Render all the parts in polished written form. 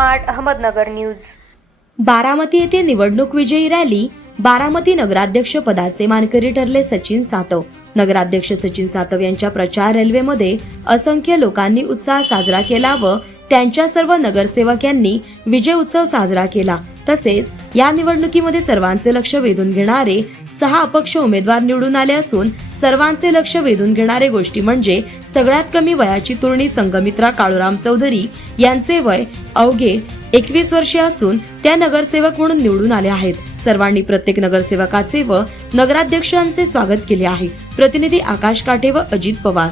Smart Ahmednagar news. Baramati येथे निवडणूक विजयी रॅली। बारामती नगराध्यक्ष पदाचे मानकरी ठरले सचिन सातव। नगराध्यक्ष सचिन सातव यांच्या प्रचार रॅलीमध्ये असंख्य लोकांनी उत्साह साजरा केला व त्यांच्या सर्व नगरसेवक यांनी विजय उत्सव साजरा केला। तसेच या निवडणुकीमध्ये सर्वांचे लक्ष वेधून घेणारे 6 अपक्ष उमेदवार निवडून आले असून सर्वांचे लक्ष वेधून घेणारे गोष्टी म्हणजे सगळ्यात कमी वयाची तरुणी संगमित्रा काळूराम चौधरी यांचे वय अवघे 21 वर्षे असून त्या नगरसेवक म्हणून निवडून आले आहेत। सर्वांनी प्रत्येक नगरसेवकाचे व नगराध्यक्षांचे स्वागत केले आहे। प्रतिनिधी आकाश काटे व अजित पवार।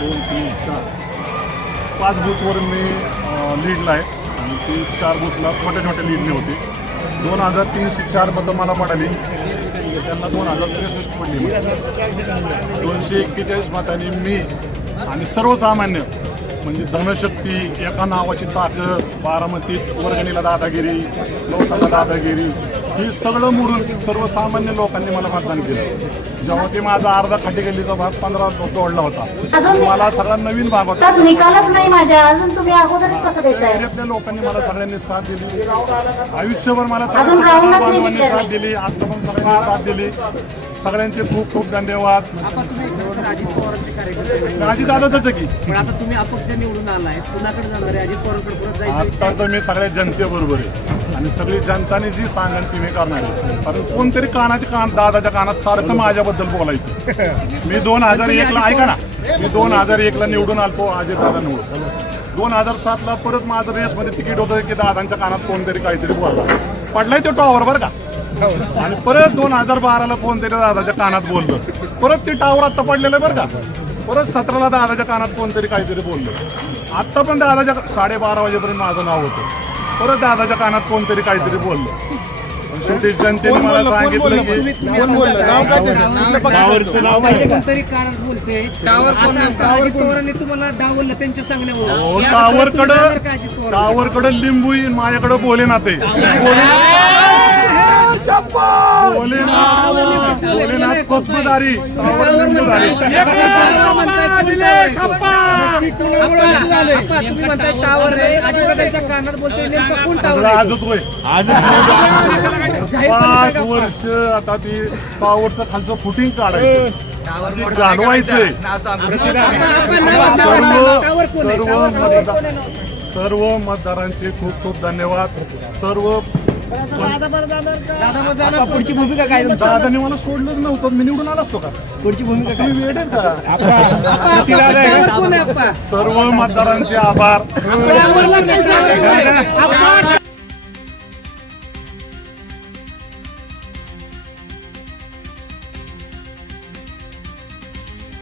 दोन तीन चार 5 बूथवर मी लीडला आहे आणि ती 4 बूथला छोट्या छोट्या लीडने होती। 2304 मतं मला पडली, त्यांना 2063 पडली। 241 मतांनी मी आणि सर्वसामान्य म्हणजे धनशक्ती एका नावाची ताकद, बारामतीत वर्गणीला दादागिरी, लोकांना दादागिरी, हे सगळं मोडून सर्वसामान्य लोकांनी मला मतदान केलं। जेव्हा ते माझा अर्धा खाटी गल्लीचा भाग 15 तोडला होता, मला सगळा नवीन भाग होता। निकालच नाही माझ्या अजून तुम्ही अगोदरच कसं देताय? आपल्या लोकांनी मला सगळ्यांनी साथ दिली, आयुष्यभर मला सगळ्यांनी साथ दिली, आता पण सगळ्यांनी साथ दिली। सगळ्यांचे खूप खूप धन्यवाद। अजित दादाच की पण आता तुम्ही अपक्ष निवडून आलाय, कुणाकडे जाणार आहे? अजित पवारांकडे परत जायचं? आता तर मी सगळ्या जनतेबरोबर आहे आणि सगळी जनताने जी सांगेल ती मी करणार आहे। कारण कोणतरी दादाच्या कानात सारखं माझ्याबद्दल बोलायचं। मी 2001ला ऐका ना, मी 2001ला निवडून आलतो अजित दादा निवडून। 2007ला परत माझं रेसमध्ये तिकीट होतं की दादांच्या कानात कोणतरी काहीतरी बोलला, पडलाय तो टॉवर बरं का। आणि परत 2012ला कोणतरी दादाच्या कानात बोललं, परत ते टावर आता पडलेलं बरं का। परत 17ला दादाच्या कानात कोणतरी काहीतरी बोललं, आता पण दादाच्या 12:30 वाजेपर्यंत माझं नाव होतं, परत दादाच्या कानात कोणतरी काहीतरी बोललं। शेवटी जनतेने मला सांगितलं की टावरचं नाव कोणतरी कानात बोलते, अजित पवारांनी तुम्हाला डावललं त्यांच्या सांगण्यावर। टावरकडं लिंबू येईन, माझ्याकडे बोले नाते भोलेनाथ खुशबुदारी कानात बोलते, नेमकं कोण टावर? आजच होय, 5 वर्ष आता ती टावरचं खालचं फुटिंग काढायचं, घालवायचंय। सर्व मतदारांचे खूप खूप धन्यवाद। सर्व दादा पुढची भूमिका काय? दादांनी मला सोडलंच नव्हतं, मी निवडून आला असतो का? पुढची भूमिका काय? तुम्ही वेळ का? सर्व मतदारांचे आभार।